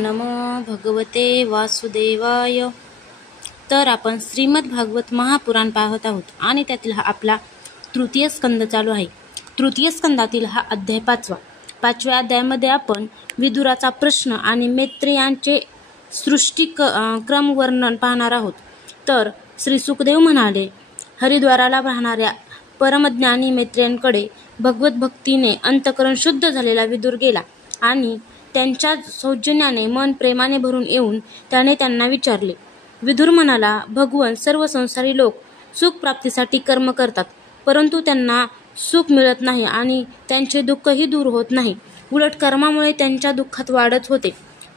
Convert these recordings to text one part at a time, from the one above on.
नमो भगवते वासुदेवाय. तर आपण श्रीमद भागवत महापुराण पाहत आहोत आणि त्यातील हा आपला तृतीय स्कंद चालू आहे. तृतीय स्कंदातील हा अध्याय पाचव्या अध्यायामध्ये आपण विदुराचा प्रश्न आणि मैत्रेयांचे सृष्टी क्रम वर्णन पाहणार आहोत. तर श्री सुखदेव म्हणाले, हरिद्वाराला राहणाऱ्या परमज्ञानी मैत्रेयांकडे भगवत भक्तीने अंतकरण शुद्ध झालेला विदुर गेला आणि त्यांच्या सौजन्याने मन प्रेमाने भरून येऊन त्याने त्यांना विचारले. विदुर म्हणाला, भगवन, सर्व संसारी लोक सुख प्राप्तीसाठी कर्म करतात, परंतु त्यांना सुख मिळत नाही आणि त्यांचे दुःखही दूर होत नाही. उलट कर्मामुळे त्यांच्या दुःखात वाढच होते.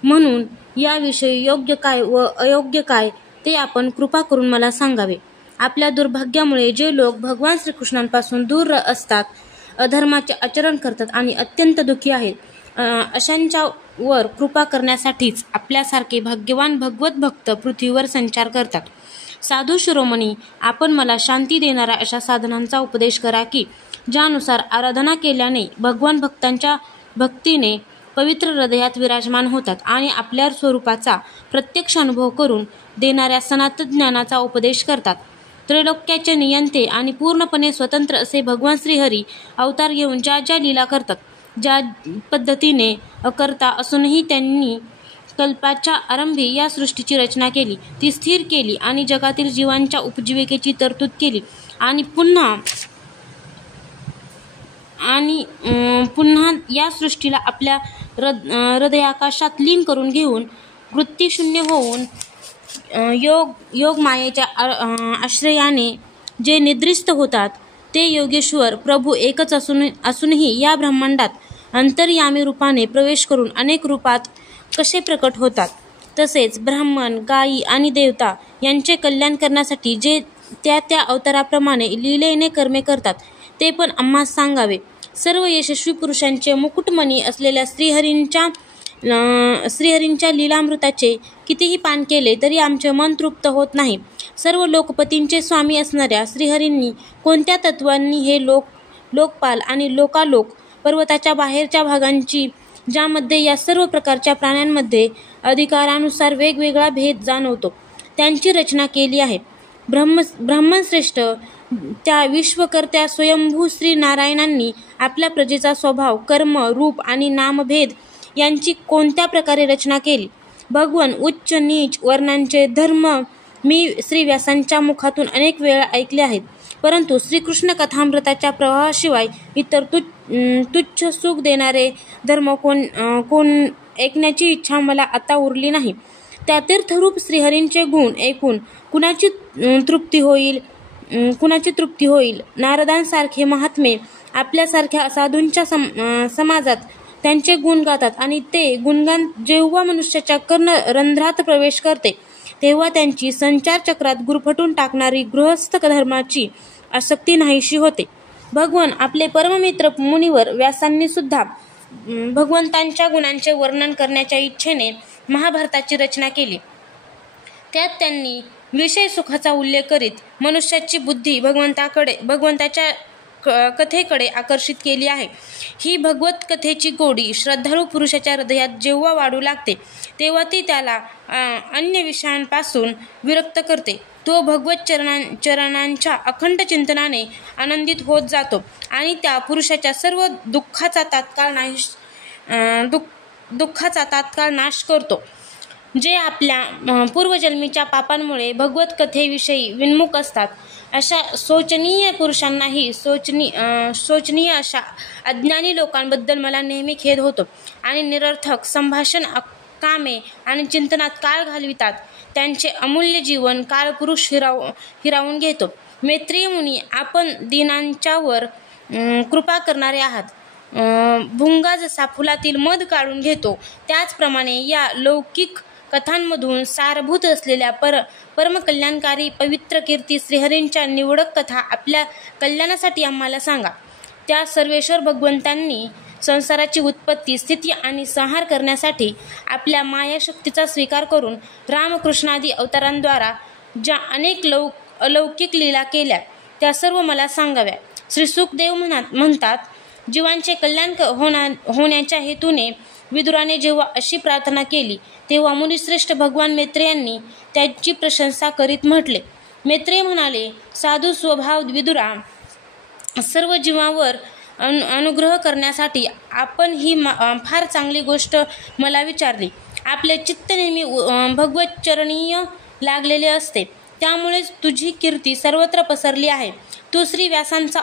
म्हणून याविषयी योग्य काय व अयोग्य काय ते आपण कृपा करून मला सांगावे. आपल्या दुर्भाग्यामुळे जे लोक भगवान श्रीकृष्णांपासून दूर असतात, अधर्माचे आचरण करतात आणि अत्यंत दुःखी आहेत, अशांच्या वर कृपा करण्यासाठीच आपल्यासारखे भाग्यवान भगवत भक्त पृथ्वीवर संचार करतात. साधू शिरोमणी, आपण मला शांती देणाऱ्या अशा साधनांचा उपदेश करा की ज्यानुसार आराधना केल्याने भगवान भक्तांच्या भक्तीने पवित्र हृदयात विराजमान होतात आणि आपल्या स्वरूपाचा प्रत्यक्ष अनुभव करून देणाऱ्या सनातन ज्ञानाचा उपदेश करतात. त्रैलोक्याचे नियंते आणि पूर्णपणे स्वतंत्र असे भगवान श्रीहरी अवतार घेऊन ज्या ज्या लीला करतात, ज्या पद्धतीने अकर्ता असूनही त्यांनी कल्पाच्या आरंभी या सृष्टीची रचना केली, ती स्थिर केली आणि जगातील जीवांच्या उपजीविकेची तरतूद केली आणि पुन्हा या सृष्टीला आपल्या हृदयाकाशात लीन करून घेऊन वृत्तीशून्य होऊन योग मायेच्या आश्रयाने जे निद्रिस्त होतात, ते योगेश्वर प्रभू एकच असूनही या ब्रह्मांडात अंतर्यामी रूपाने प्रवेश करून अनेक रूपात कसे प्रकट होतात. तसेच ब्राह्मण, गायी आणि देवता यांचे कल्याण करण्यासाठी जे त्या अवताराप्रमाणे लीलेने कर्मे करतात, ते पण आम्हास सांगावे. सर्व यशस्वी पुरुषांचे मुकुटमणी असलेल्या श्रीहरींच्या लीलामृताचे कितीही पान केले तरी आमचे मन तृप्त होत नाही. सर्व लोकपतींचे स्वामी असणाऱ्या श्रीहरींनी कोणत्या तत्वांनी हे लोकपाल आणि लोकालोक, पर्वताच्या बाहेरच्या भागांची, ज्यामध्ये या सर्व प्रकारच्या प्राण्यांमध्ये अधिकारानुसार वेगवेगळा भेद जाणवतो, त्यांची रचना केली आहे. ब्राह्मणश्रेष्ठ त्या विश्वकर्त्या स्वयंभू श्री नारायणांनी आपल्या प्रजेचा स्वभाव, कर्म, रूप आणि नामभेद यांची कोणत्या प्रकारे रचना केली. भगवन, उच्च नीच वर्णांचे धर्म मी श्री व्यासांच्या मुखातून अनेक वेळा ऐकले आहेत, परंतु श्रीकृष्ण कथामृताच्या प्रवाहाशिवाय इतर तुच्छ सुख देणारे धर्म कोण ऐकण्याची इच्छा मला आता उरली नाही. त्या तीर्थरूप श्रीहरींचे गुण ऐकून कुणाची तृप्ती होईल. नारदांसारखे महात्मे आपल्यासारख्या साधूंच्या समाजात त्यांचे गुण गातात आणि ते गुणगान जेव्हा मनुष्याच्या कर्णरंध्रात प्रवेश करते, तेव्हा त्यांची संचार चक्रात गुरफटून टाकणारी गृहस्थ धर्माची आसक्ती नाहीशी होते. भगवान आपले परममित्र मुनिवर व्यासांनी सुद्धा भगवंतांच्या गुणांचे वर्णन करण्याच्या इच्छेने महाभारताची रचना केली. त्यात त्यांनी विषय सुखाचा उल्लेख करीत मनुष्याची बुद्धी भगवंताच्या कथेकडे आकर्षित केली आहे. ही भगवत कथेची गोडी श्रद्धाळू पुरुषाच्या हृदयात जेव्हा वाढू लागते, तेव्हा ती त्याला अन्य विषयांपासून विरक्त करते. तो भगवत चरणांच्या अखंड चिंतनाने आनंदित होत जातो आणि त्या पुरुषाच्या सर्व दुःखाचा तात्काळ नाश करतो. जे आपल्या पूर्वजन्मीच्या पापांमुळे भगवत कथेविषयी विन्मुख असतात, अशा शोचनीय पुरुषांनाही शोचनीय अशा अज्ञानी लोकांबद्दल मला नेहमी खेद होतो आणि निरर्थक संभाषण, कामे आणि चिंतनात काळ घालवितात त्यांचे अमूल्य जीवन काळपुरुष हिरावून घेतो. मैत्रेय मुनी, आपण दीनांच्यावर कृपा करणारे आहात. भुंगा जसा फुलातील मध काढून घेतो, त्याचप्रमाणे या लौकिक कथांमधून सारभूत असलेल्या परमकल्याणकारी पवित्र कीर्ती श्रीहरींच्या निवडक कथा आपल्या कल्याणासाठी आम्हाला सांगा. त्या सर्वेश्वर भगवंतांनी संसाराची उत्पत्ती, स्थिती आणि संहार करण्यासाठी आपल्या मायाशक्तीचा स्वीकार करून रामकृष्णादी अवतारांद्वारा ज्या अनेक अलौकिक लीला केल्या, त्या सर्व मला सांगाव्या. श्री सुखदेव म्हणतात, जीवांचे कल्याण होण्याच्या हेतूने विदुराने जेव्हा अशी प्रार्थना केली तेव्हा मुनिश्रेष्ठ भगवान मैत्रेयांनी त्याची प्रशंसा करीत म्हटले. मैत्रेय म्हणाले, साधू स्वभाव विदुरा, सर्व जीवांवर अनुग्रह करण्यासाठी आपण ही फार चांगली गोष्ट मला विचारली. आपले चित्त नेहमी भगवतचरणीय लागलेले असते, त्यामुळेच तुझी कीर्ती सर्वत्र पसरली आहे. तू श्री व्यासांचा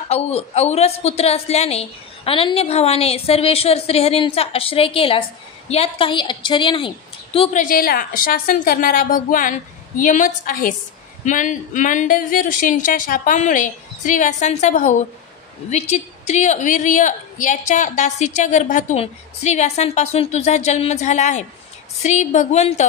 औरस पुत्र असल्याने अनन्य भावाने सर्वेश्वर श्रीहरींचा आश्रय केलास, यात काही आश्चर्य नाही. तू प्रजेला शासन करणारा भगवान यमच आहेस. मांडव्य ऋषींच्या शापामुळे श्री व्यासांचा भाऊ विचित्रवीर्य याच्या दासीच्या गर्भातून श्री व्यासांपासून तुझा जन्म झाला आहे. श्री भगवंत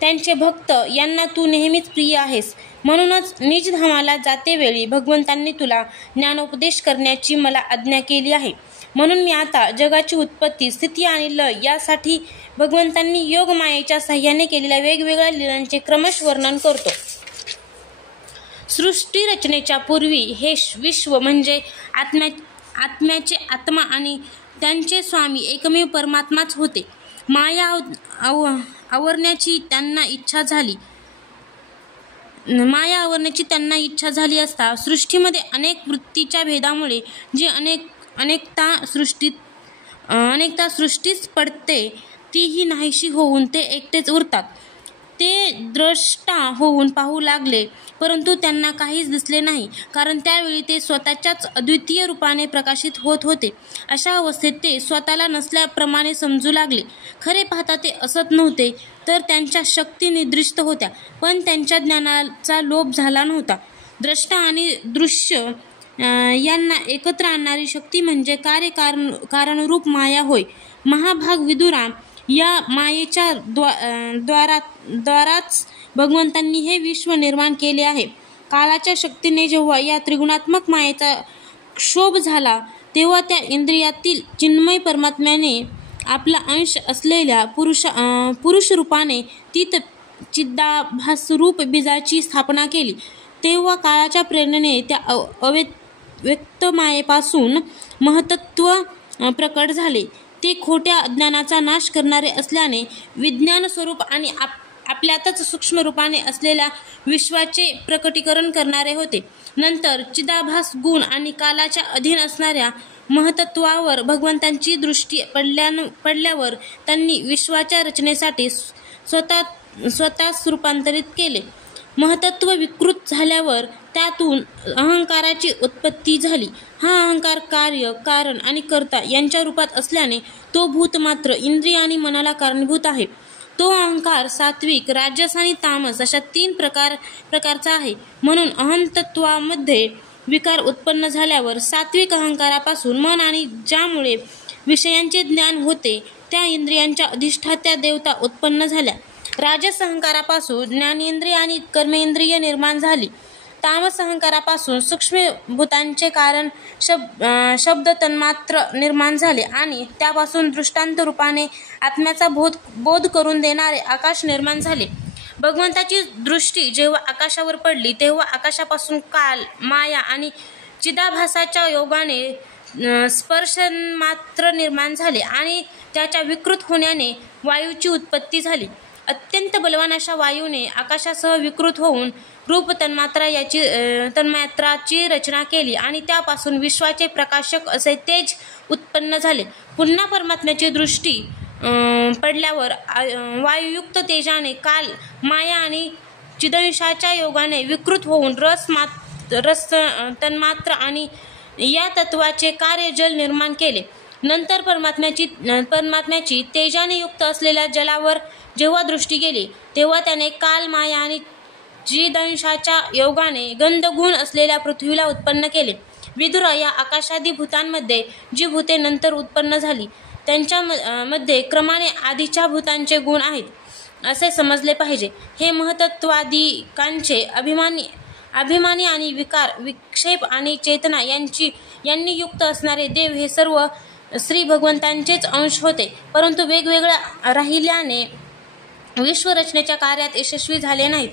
त्यांचे भक्त यांना तू नेहमीच प्रिय आहेस. म्हणूनच निजधामाला जातेवेळी भगवंतांनी तुला ज्ञानोपदेश करण्याची मला आज्ञा केली आहे. म्हणून मी आता जगाची उत्पत्ती, स्थिती आणि लय यासाठी भगवंतांनी योगमायेच्या साह्याने केलेल्या वेगवेगळ्या लीलांचे क्रमश वर्णन करतो. सृष्टी रचनेच्या पूर्वी हे विश्व म्हणजे आत्म्याचे आत्मा आणि त्यांचे स्वामी एकमेव परमात्माच होते. माया आवरण्याची त्यांना इच्छा झाली असता सृष्टीमध्ये अनेक वृत्तीच्या भेदामुळे जी अनेकता सृष्टीस पडते तीही नाहीशी होऊन ते एकटेच उरतात. ते द्रष्टा होऊन पाहू लागले, परंतु त्यांना काहीच दिसले नाही, कारण त्यावेळी ते स्वतःच्याच अद्वितीय रूपाने प्रकाशित होत होते. अशा अवस्थेत ते स्वतःला नसल्याप्रमाणे समजू लागले. खरे पाहता ते असत नव्हते, तर त्यांच्या शक्ती निद्रिस्त होत्या, पण त्यांच्या ज्ञानाचा लोप झाला नव्हता. द्रष्टा आणि दृश्य यांना एकत्र आणणारी शक्ती म्हणजे कारणरूप माया होय. महाभाग विदुरा, या मायेच्या द्वाराच भगवंतांनी हे विश्व निर्माण केले आहे. काळाच्या शक्तीने जेव्हा या त्रिगुणात्मक मायेचा क्षोभ झाला तेव्हा त्या इंद्रियातील चिन्मय परमात्म्याने आपला अंश असलेल्या पुरुष रूपाने चिदाभासरूप बीजाची स्थापना केली. तेव्हा काळाच्या प्रेरणेने त्या अव्यक्त मायेपासून महत्त्व प्रकट झाले. ते खोट्या अज्ञानाचा नाश करणारे असल्याने विज्ञान स्वरूप आणि आपल्यातच सूक्ष्म रूपाने असलेल्या विश्वाचे प्रकटीकरण करणारे होते. नंतर चिदाभास गुण आणि कालाच्या अधीन असणाऱ्या महत्त्वावर भगवंतांची दृष्टी पडल्यावर त्यांनी विश्वाच्या रचनेसाठी स्वतःस रूपांतरित केले. महत्त्व विकृत झाल्यावर त्यातून अहंकाराची उत्पत्ती झाली. हा अहंकार कार्य, कारण आणि कर्ता यांच्या रूपात असल्याने तो भूत मात्र इंद्रिय आणि मनाला कारणीभूत आहे. तो अहंकार सात्विक, राजस आणि तामस अशा 3 प्रकारचा आहे. म्हणून अहंतत्वामध्ये विकार उत्पन्न झाल्यावर सात्विक अहंकारापासून मन आणि ज्यामुळे विषयांचे ज्ञान होते त्या इंद्रियांच्या अधिष्ठात्या देवता उत्पन्न झाल्या. राजस अहंकारापासून ज्ञानेंद्रिय आणि कर्मेंद्रिय निर्माण झाली. तामस अहंकारापासून सूक्ष्म भूतांचे कारण शब्द तन्मात्र निर्माण झाले आणि त्यापासून दृष्टांत रूपाने आत्म्याचा बोध करून देणारे आकाश निर्माण झाले. भगवंताची दृष्टी जेव्हा आकाशावर पडली तेव्हा आकाशापासून काल, माया आणि चिदाभासाच्या योगाने स्पर्शमात्र निर्माण झाले आणि त्याच्या विकृत होण्याने वायूची उत्पत्ती झाली. अत्यंत बलवान अशा वायूने आकाशासह विकृत होऊन रूप तन्मात्राची रचना केली आणि त्यापासून विश्वाचे प्रकाशक असे तेज उत्पन्न झाले. पुन्हा परमात्म्याची दृष्टी पडल्यावर वायुयुक्त तेजाने काल, माया आणि चिदंशाच्या योगाने विकृत होऊन रस तन्मात्र आणि या तत्वाचे कार्य जल निर्माण केले. नंतर परमात्म्याची तेजाने युक्त असलेल्या जलावर जेव्हा दृष्टी गेली तेव्हा त्याने काल, माया आणि चिदंशाच्या योगाने गंधगुण असलेल्या पृथ्वीला उत्पन्न केले. विदुरा, या आकाशादी भूतांमध्ये जी भूते नंतर उत्पन्न झाली त्यांच्या मध्ये क्रमाने आधीच्या भूतांचे गुण आहेत असे समजले पाहिजे. हे महत्त्वादिकांचे अभिमानी आणि विकार, विक्षेप आणि चेतना यांनी युक्त असणारे देव हे सर्व श्री भगवंतांचेच अंश होते, परंतु वेगवेगळ्या राहिल्याने विश्वरचनेच्या कार्यात यशस्वी झाले नाहीत.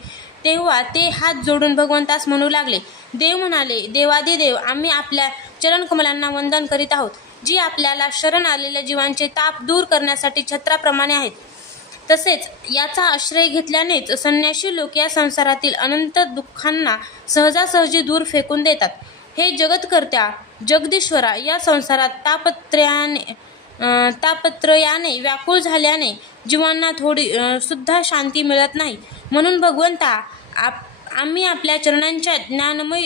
तेव्हा ते हात जोडून भगवंतास म्हणू लागले. देव म्हणाले, देवादिदेव, आम्ही आपल्या चरणकमलांना वंदन करीत आहोत, जी आपल्याला शरण आलेल्या जीवांचे ताप दूर करण्यासाठी छत्राप्रमाणे आहेत. तसेच याचा आश्रय घेतल्यानेच संन्यासी लोक या संसारातील अनंत दुःखांना सहजासहजी दूर फेकून देतात. हे जगतकर्त्या जगदीश्वरा, या संसारात तापत्रयाने व्याकुळ झाल्याने जीवांना थोडी सुद्धा शांती मिळत नाही. म्हणून भगवंता, आम्ही आपल्या चरणांच्या ज्ञानमय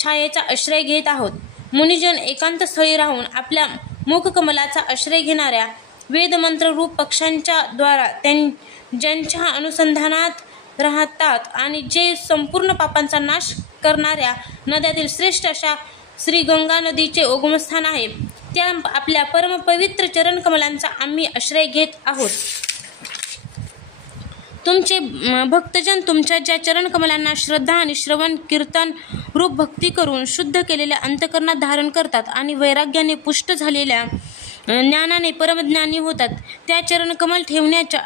छायेचा आश्रय घेत आहोत. मुनिजन एकांत स्थळी राहून आपल्या मुखकमलाचा आश्रय घेणाऱ्या वेदमंत्र रूप पक्षांच्या द्वारा ज्यांच्या अनुसंधानात राहतात आणि जे संपूर्ण पापांचा नाश करणाऱ्या नद्यातील श्रेष्ठ अशा श्री गंगा नदीचे उगमस्थान आहे, त्या आपल्या परमपवित्र चरणकमलांचा आम्ही आश्रय घेत आहोत. तुमचे भक्तजन तुमच्या ज्या चरणकमलांना श्रद्धा आणि श्रवण कीर्तन रूप भक्ती करून शुद्ध केलेल्या अंतकरणात धारण करतात आणि वैराग्याने पुष्ट झालेल्या ज्ञानाने परमज्ञानी होतात, त्या चरणकमल ठेवण्याच्या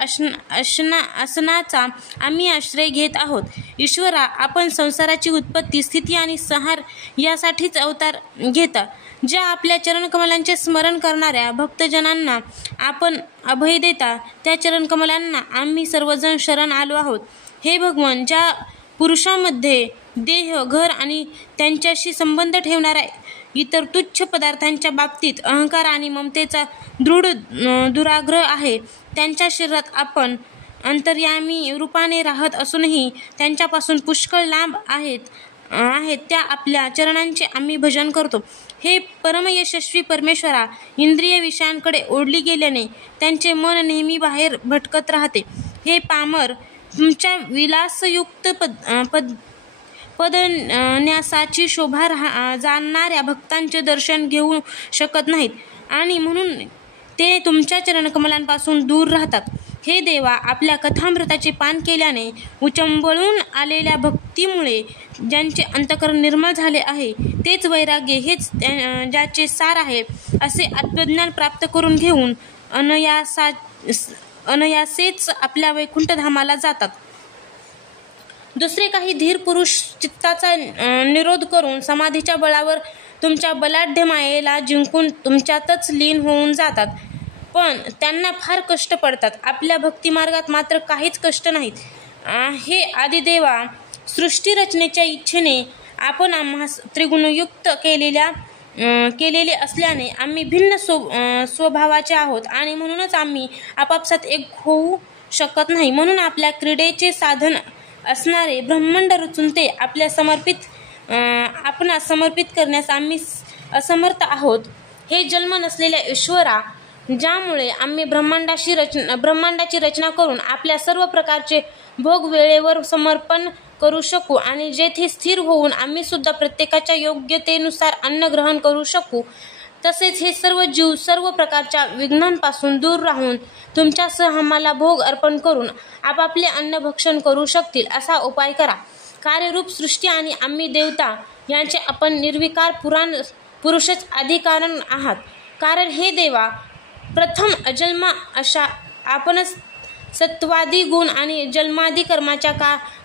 आसनाचा आम्ही आश्रय घेत आहोत. ईश्वरा, आपण संसाराची उत्पत्ती, स्थिती आणि संहार यासाठीच अवतार घेता. ज्या आपल्या चरणकमलांचे स्मरण करणाऱ्या भक्तजनांना आपण अभय देता, त्या चरणकमलांना आम्ही सर्वजण शरण आलो आहोत. हे भगवान, ज्या पुरुषांमध्ये देह, घर आणि त्यांच्याशी संबंध ठेवणाऱ्या इतर तुच्छ पदार्थांच्या बाबतीत अहंकार आणि ममतेचा दृढ दुराग्रह आहे, त्यांच्या शरीरात आपण अंतर्यामी रूपाने राहत असूनही त्यांच्यापासून पुष्कळ लांब आहेत त्या आपल्या चरणांचे आम्ही भजन करतो. हे परमयशस्वी परमेश्वरा, इंद्रिय विषयांकडे ओढली गेल्याने त्यांचे मन नेहमी बाहेर भटकत राहते. हे पामर, तुमच्या विलासयुक्त पदन्यासाची शोभा जाणणाऱ्या भक्तांचे दर्शन घेऊ शकत नाहीत आणि म्हणून ते तुमच्या चरणकमलांपासून दूर राहतात. हे देवा, आपल्या कथामृताचे पान केल्याने उचंबळून आलेल्या भक्तीमुळे ज्यांचे अंतःकरण निर्मळ झाले आहे, तेच वैराग्य हेच ज्याचे सार आहे, असे आत्मज्ञान प्राप्त करून घेऊन अनायासेच आपल्या वैकुंठधामाला जातात. दुसरे काही धीर पुरुष चित्ताचा निरोध करून समाधीच्या बळावर तुमच्या बलाढ्य मायेला जिंकून तुमच्यातच लीन होऊन जातात, पण त्यांना फार कष्ट पडतात. आपल्या भक्तिमार्गात मात्र काहीच कष्ट नाहीत. हे आदिदेवा, सृष्टी रचनेच्या इच्छेने आपण आम्हास त्रिगुणयुक्त केलेले असल्याने आम्ही भिन्न स्वभावाचे आहोत आणि म्हणूनच आम्ही आपापसात एक होऊ शकत नाही. म्हणून आपल्या क्रीडेचे साधन असणारे ब्रह्मांड रचून ते आपणास समर्पित करण्यास आम्ही असमर्थ आहोत. हे जन्म नसलेल्या ईश्वरा, ज्यामुळे आम्ही ब्रह्मांडाची रचना करून आपल्या सर्व प्रकारचे भोग वेळेवर समर्पण करू शकू आणि जेथे स्थिर होऊन आम्ही सुद्धा प्रत्येकाच्या योग्यतेनुसार अन्न ग्रहण करू शकू, तसेच हे सर्व जीव सर्व प्रकारच्या विघ्नांपासून दूर राहून तुमच्यासह आम्हाला भोग अर्पण करून आपापले अन्न भक्षण करू शकतील, असा उपाय करा. कार्यरूप सृष्टी आणि आम्ही देवता यांचे आपण निर्विकार पुरुषच आदिकारण आहात. कारण हे देवा, प्रथम अजन्मा अशा आपणच सत्वादी गुण आणि जन्मादी कर्माच्या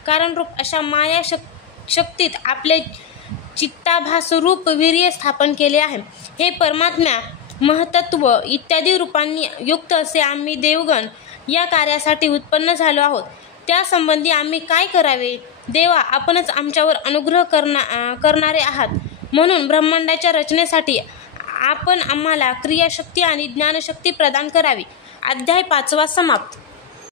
कारणरूप अशा माया शक्तीत आपले चित्ताभासरूप वीर्य स्थापन केले आहे. हे परमात्म्या, महतत्व इत्यादी रूपांनी युक्त असे आम्ही देवगण या कार्यासाठी उत्पन्न झालो आहोत. त्यासंबंधी आम्ही काय करावे? देवा, आपणच आमच्यावर अनुग्रह करणारे आहात. म्हणून ब्रह्मांडाच्या रचनेसाठी आपण आम्हाला क्रियाशक्ती आणि ज्ञानशक्ती प्रदान करावी. अध्याय 5 समाप्त.